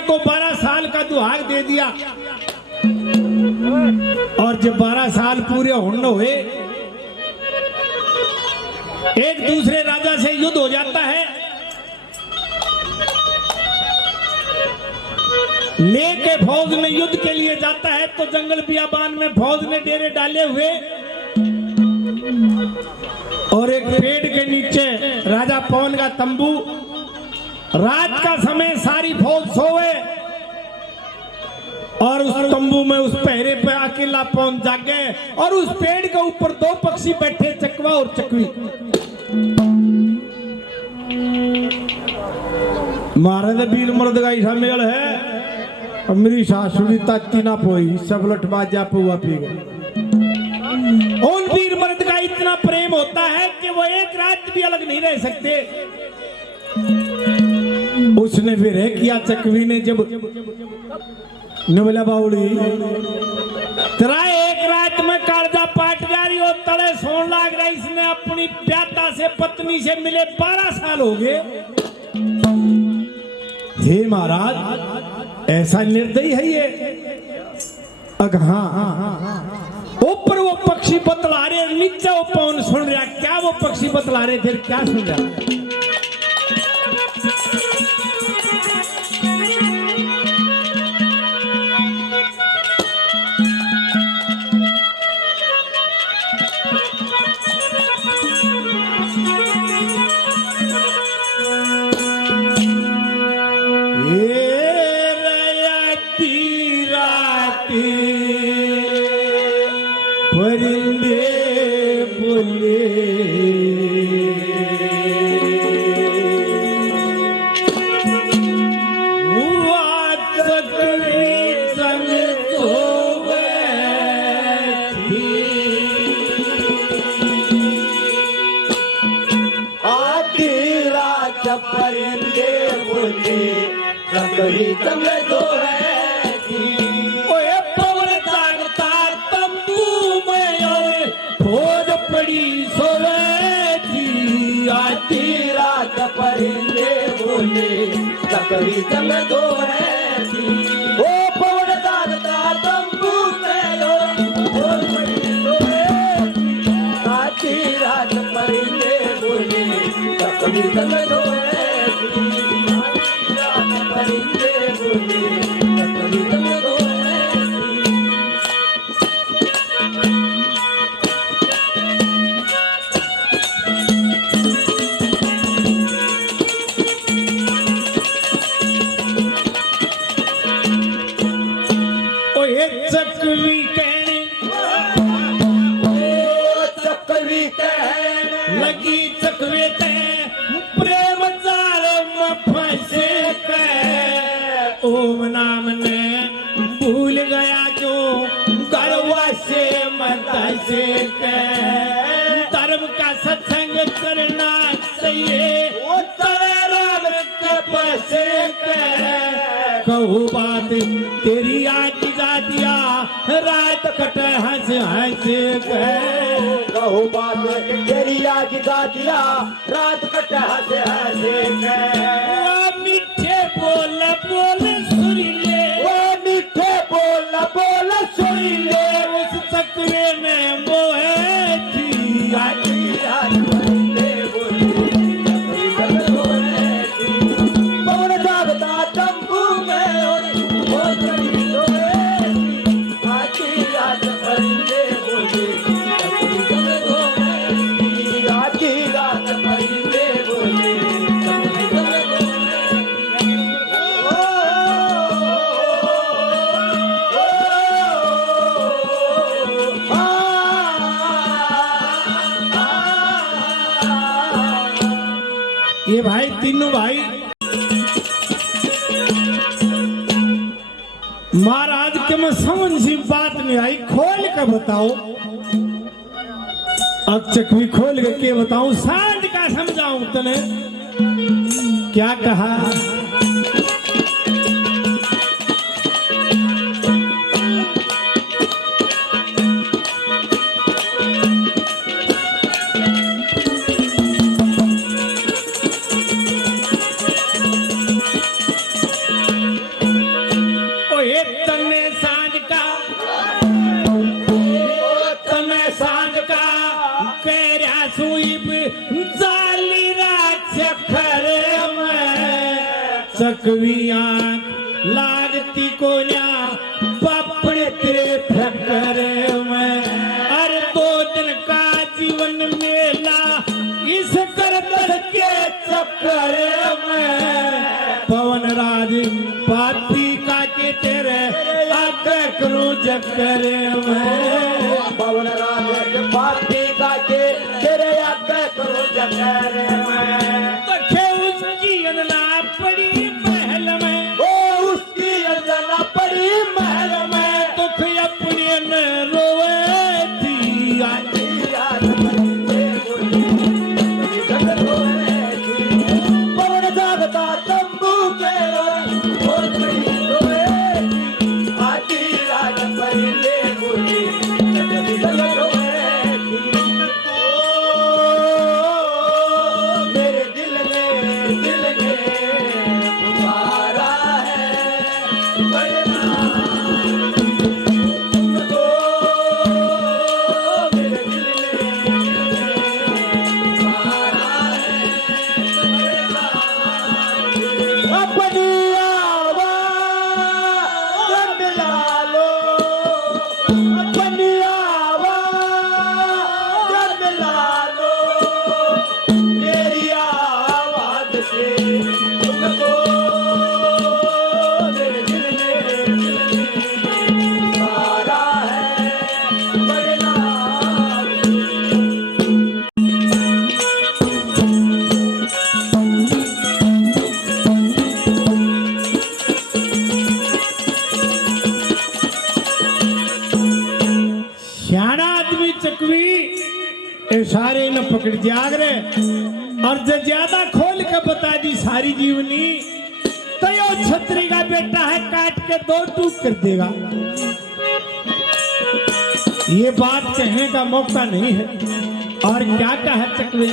कन्या को 12 साल का दुहाग दे दिया। और जब 12 साल पूरे होने हुए, एक दूसरे राजा से युद्ध हो जाता है। लेके फौज में युद्ध के लिए जाता है तो जंगल बियाबान में फौज ने डेरे डाले हुए और एक पेड़ के नीचे राजा पवन का तंबू। रात का समय सारी फौज सोए और उस तंबू में उस पहरे पे अकेला पवन जागे और उस पेड़ के ऊपर 2 पक्षी बैठे, चकवा और चकवी। महाराज वीर मर्द का ऐसा मेल है, मेरी सासुरी ताती ना पोई, सब लटबाजा पुआ पी गए। उन वीर मर्द का इतना प्रेम होता है कि वो एक रात भी अलग नहीं रह सकते। उसने फिर किया चकवी ने, जब बोला बाउली तेरा एक रात में कालजा पाट जा रही और तले सोन लाग रहा। इसने अपनी प्यादा से पत्नी से मिले 12 साल हो गए। हे महाराज ऐसा निर्दयी है ये। हाँ, ऊपर वो पक्षी बतला रहे, नीचे वो पवन सुन रहा। क्या वो पक्षी बतला रहे थे, क्या सुन रहा? कभी जंग दो है ओ पवन दागता तंबू में बोल पड़ी सोए आती रात परिंदे बोले कभी जंग दो है रात परिंदे बोले कभी जंग दो है। लगी चकवे ते प्रेम जाल में फंसे के, ओम नाम ने भूल गया जो गरवा से मत से के। धर्म का सत्संग करना चाहिए राम तपसे के। कहूँ बात तेरी आज जा दिया रात कट हंस हंस के। कहूँ बात तेरी आज जा दिया रात कट हंस हंस के। मीठे बोल बोल सुरीले, वो मीठे बोल बोल सुरीले उस चकवे में मोहे थी आती रात परिंदे बोले पवन जागता तंबू में बोल पड़ी सोए आती रात परिंदे बोले आती रात परिंदे बोले। ये भाई तीनों भाई महाराज के में समझ सी बात नहीं आई, खोल कर बताओ। अब चकवी खोल के बताऊं, सांझ का समझाऊं तने क्या कहा। चकवी आंख लागती कोन्या बापड़े तेरे फकर में। अरे 2 दिन का जीवन मेला इस करदर के चक्कर में। पवन राज पापी का के तेरे आगे करूं चक्कर में। पवन राज पापी का के तेरे आगे करूं चक्कर में। तखे उसकी अनला पड़ी महल में, ओ उसकी अंजना पड़ी महल में। दुख अपने न रोए थी आती रात बरसे बोली जग रोए थी। पवन जागता तंबू के और बड़ी रोए थी। आती रात बरसे बोली जग रोए थी। मेरे दिल ने पुकारा है बड़ना तुमको। मेरे दिल ने पुकारा है बड़ना। अपनी आवाज़ मिला लो, अपनी आवाज़ मिला लो। मेरी आवाज़ से तुमको मेरे दिल ने पुकारा है बड़ना। सियाना आदमी चकवी इशारे न पकड़ जाग रे और जो ज्यादा खोल के बता दी सारी जीवनी तो यो छतरी का बेटा है काट के 2 टूक कर देगा। ये बात कहने का मौका नहीं है। और क्या कहा चकवी,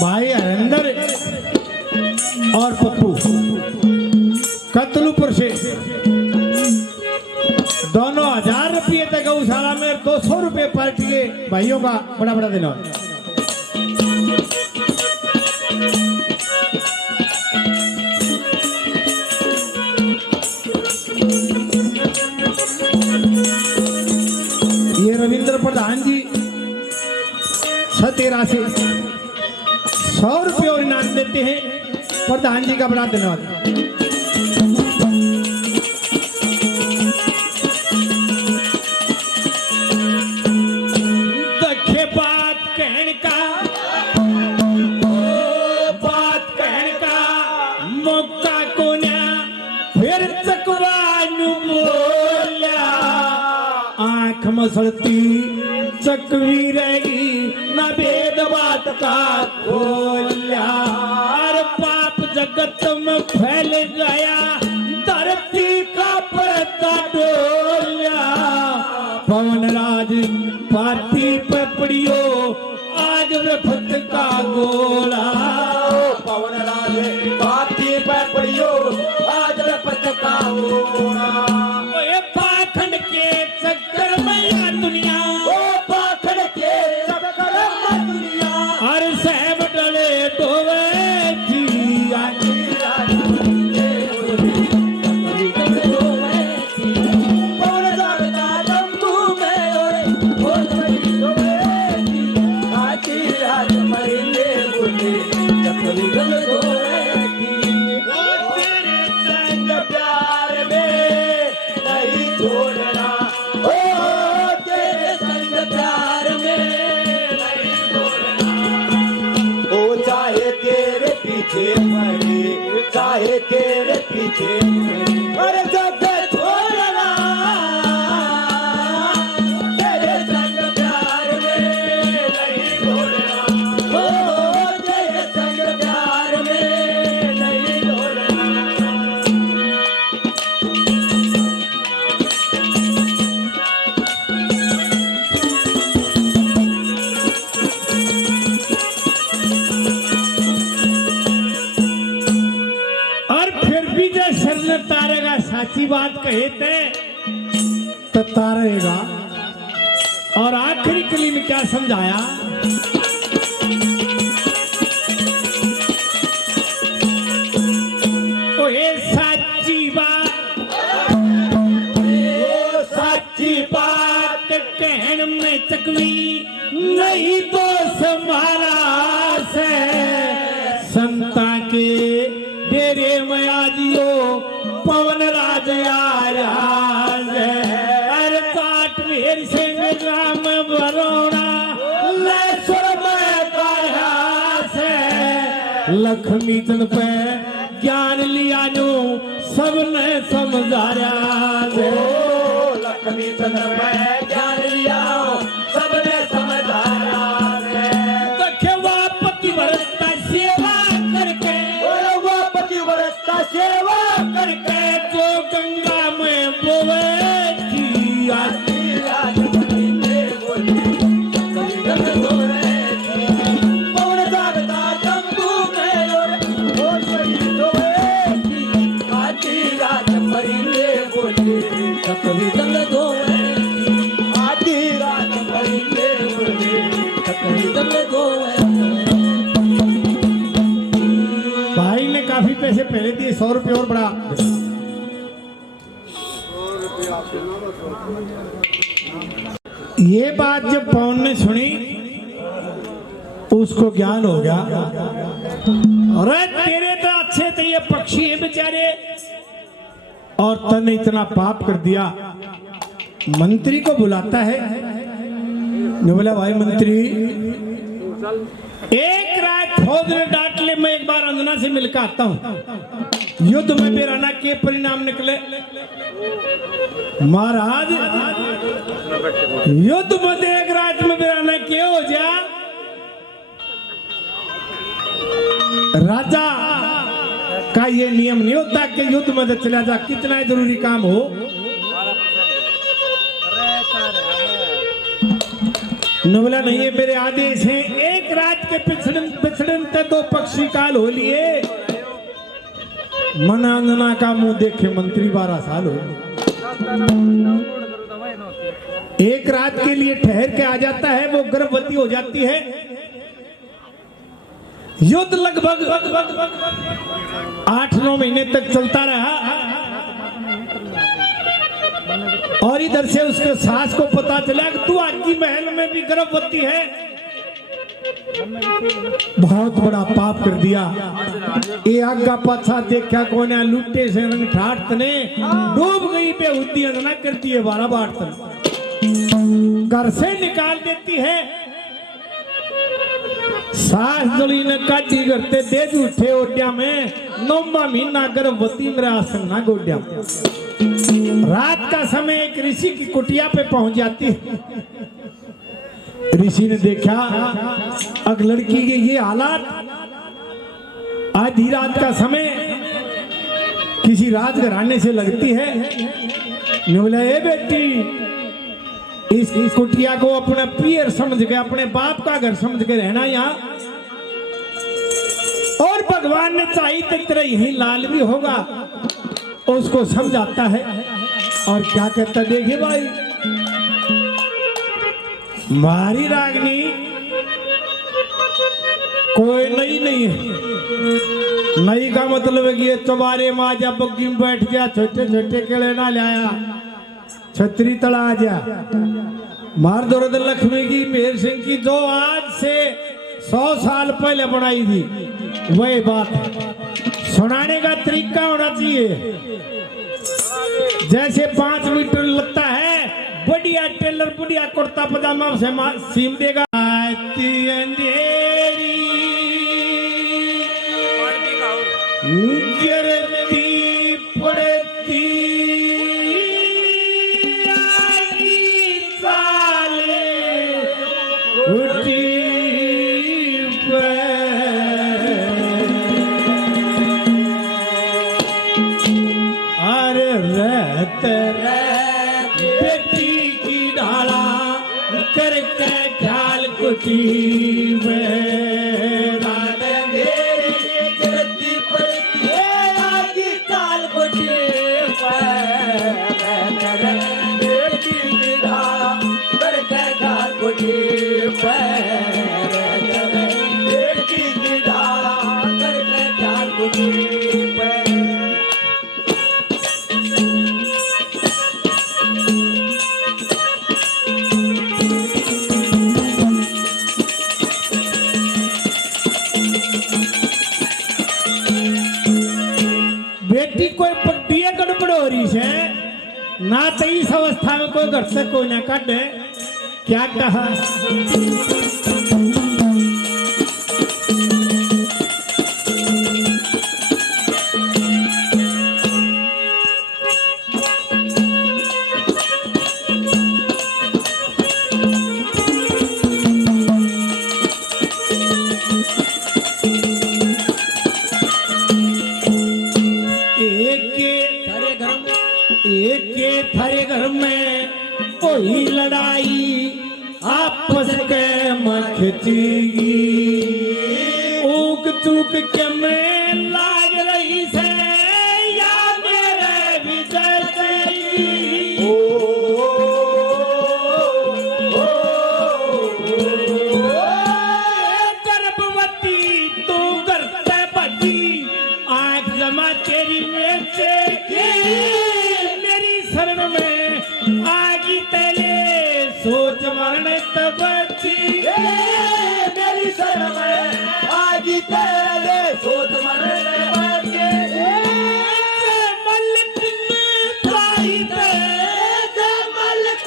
भाई हरिंदर और पप्पू कतलुपुर से दोनों 1000 रुपये तक गौशाला में 200 रुपये पार्टी के भाइयों का बड़ा बड़ा देना। ये रविंद्र प्रधान जी 13 से 100 रुपये और इनाम देते हैं। प्रधान जी का बड़ा धन्यवाद। देखे बात कहने का, बात कहने का मौका को ना फिर चकवान बोला। आंख मसलती चकवी रहेगी ना भेद बात का खोला। और पाप जगत में फैल गया धरती का पर्दा डोला। पवन राज पार्टी पे पड़ियो आज रफत का गोला। पवन राज पार्टी पे पड़ियो आज रफत का गोला। ओए पाखंड के चक्कर में या दुनिया, पाखंड के चक्कर में दुनिया। और सहब डले धोवे थी आजी। पवन जागता तंबू में और बड़ी रोए थी। आती रात मरने बोले चकवी गल रोए थी। वो तेरे संग प्यार में नहीं छोड़ना, ओ तेरे संग प्यार में नहीं छोड़ना। ओ चाहे तेरे पीछे पड़े, चाहे तेरे पीछे पड़े, अरे जब छोड़ना तेरे संग प्यार में नहीं छोड़ना। ओ तेरे संग प्यार में नहीं छोड़ना। विजय सर ने तारेगा साची बात कहे थे तो तारेगा। और आखिरी कली में क्या समझाया? ओ ये साची बात, साची बात कहन में चकवी नहीं तो समारा से संता के डेरे में आजियो पवन राज आया अरे काट मेर सिंह राम बरोड़ा लेश्वर में काया से लक्ष्मी चल पे ज्ञान लिया नो सबने समझाया से लक्ष्मी चंद्र में ज्ञान लिया सबने समझाया पतिव्रता सेवा करके वो पतिव्रता सेवा करके जो गंगा में बोवे की आती रात बने बोली कभी गंग धोरे पवन जागता जम्बू में और भोजपुरी धोए की आती रात परिंदे बोली कभी गंग धोरे आती रात परिंदे बोली कभी गंग धोरे। भाई ने काफी पैसे पहले दिए, 100 रुपये और बढ़ा। ये बात जब पवन ने सुनी उसको ज्ञान हो गया। अरे तेरे तो अच्छे थे ये पक्षी है बेचारे और तने इतना पाप कर दिया। मंत्री को बुलाता है, ने बोला भाई मंत्री एक रात फौज ने डांट ले, मैं एक बार अंजना से मिलकर आता हूं। युद्ध में वीराना के परिणाम निकले। महाराज युद्ध में एक रात में वीराना के हो जा। राजा का ये नियम नहीं होता कि युद्ध में चला जा, कितना जरूरी काम हो। नवला नहीं है मेरे आदेश हैं। एक रात के पिछड़न ते 2 पक्षी काल हो लिए। मनांगना का मुंह देखे मंत्री 12 साल हो। एक रात के लिए ठहर के आ जाता है, वो गर्भवती हो जाती है। युद्ध लगभग 8-9 महीने तक चलता रहा और इधर से उसके सास को पता चला कि तू आगे महल में भी गर्भवती है। बहुत बड़ा पाप कर दिया। ये आगा पाछा देखा कौन है, लुट्टे से रंग ठाट ने डूब गई बेहुदी अंगना करती है 12 बार तक घर से निकाल देती है। सास जली ने काटी करते दे उठे ओड्या में 9वां महीना गर्भवती मेरा आसन ना गोड्या। रात का समय एक ऋषि की कुटिया पे पहुंच जाती है। ऋषि ने देखा अग लड़की के ये हालात, आधी रात का समय किसी राजघराने से लगती है। ने बोला ए बेटी इस कुटिया को अपना पियर समझ के, अपने बाप का घर समझ के रहना यहाँ, और भगवान ने चाहिए तो तेरा यही लाल भी होगा। उसको समझाता है और क्या कहता देखिए भाई, मारी रागनी कोई नहीं है। नई का मतलब है कि ये चबारे माँ जब बग्गी में बैठ गया, छोटे छोटे केले ना लाया, छतरी तला आ जा। मार दौरद लक्ष्मी की मेहर सिंह की जो आज से 100 साल पहले बनाई थी, वही बात सुनाने का तरीका होना चाहिए। जैसे 5 मीटर लगता है, बढ़िया टेलर बढ़िया कुर्ता पजामा से सीम देगा। आती अंधेरी गिरती पड़ती आगी चाले उठी पे अरे रहत बेटी की ढाला करके ख्याल कुटी में रात अंधेरी गिरती पड़ती आगी चाले बेटी कोई बड़ी गड़बड़ हो रही है ना, तो इस अवस्था में कोई घर से कोई ना काटे। क्या कहा? एक थारे घर में कोई लड़ाई आपस के मखचीगी, ऊक चूक के में लाग रही से या मेरे विजय से। गर्भवती तू करते बची आंख जमा तेरी में से शरण में आगी तेले सोच मरण तब मेरी शरण में आगी तेले सोच मरण मल्लिक चाहिए मल्लिक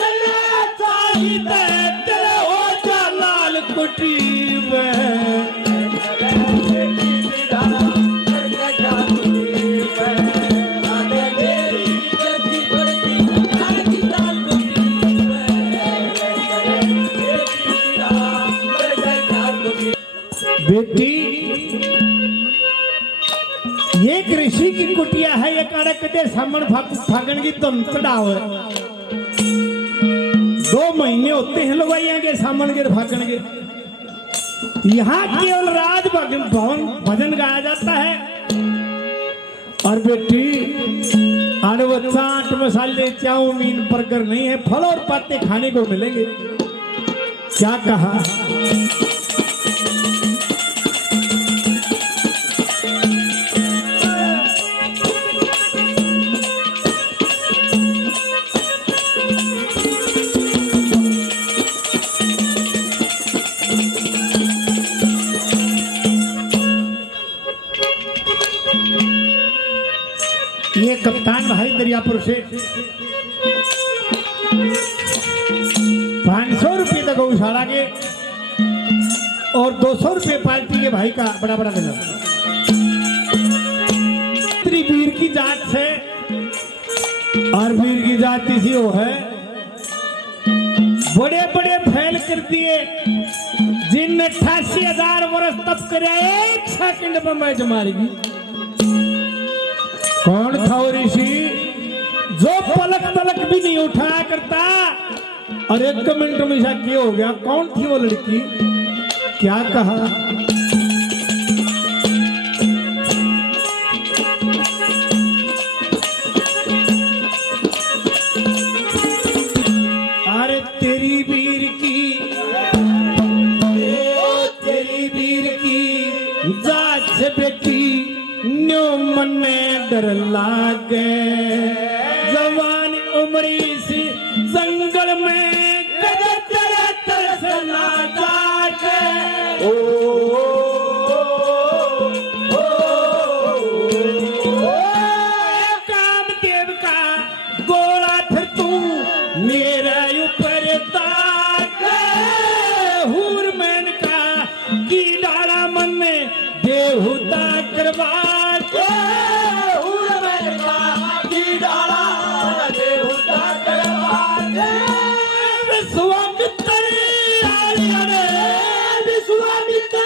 चाहिए तेरे हो जा लाल कुटी बेटी। ये ऋषि की कुटिया है, ये कारक कदे सामन फागण की तुम चढ़ाओ। 2 महीने होते हैं लोग के सामन के फागण के। यहाँ केवल राज भवन भजन गाया जाता है। और बेटी आने वो चाट मसाले चाउमीन बर्गर नहीं है, फल और पत्ते खाने को मिलेंगे। क्या कहा? ये कप्तान भाई दरियापुर से 500 रुपये तक गौशाला के और 200 रुपये पार्टी के भाई का बड़ा बड़ा मिला। वीर की जात से, और वीर की जात इसी वो है, बड़े बड़े फैल कर दिए जिन 88,000 वर्ष तप करे 1 सेकंड में मैच मारेगी। कौन था वो ऋषि जो पलक तलक भी नहीं उठाया करता और 1 मिनट में क्या हो गया? कौन थी वो लड़की? क्या कहा? अरे तेरी वीर की जात से बेटी न्यो मन में डर लागे, जवान उमरी सी जंगल में तरस ना जागे। कामदेव का गोला फिर तू मेरे ऊपर ताके, हुरमैन का की डाला मन में बेहुदा करवा विश्वामित्र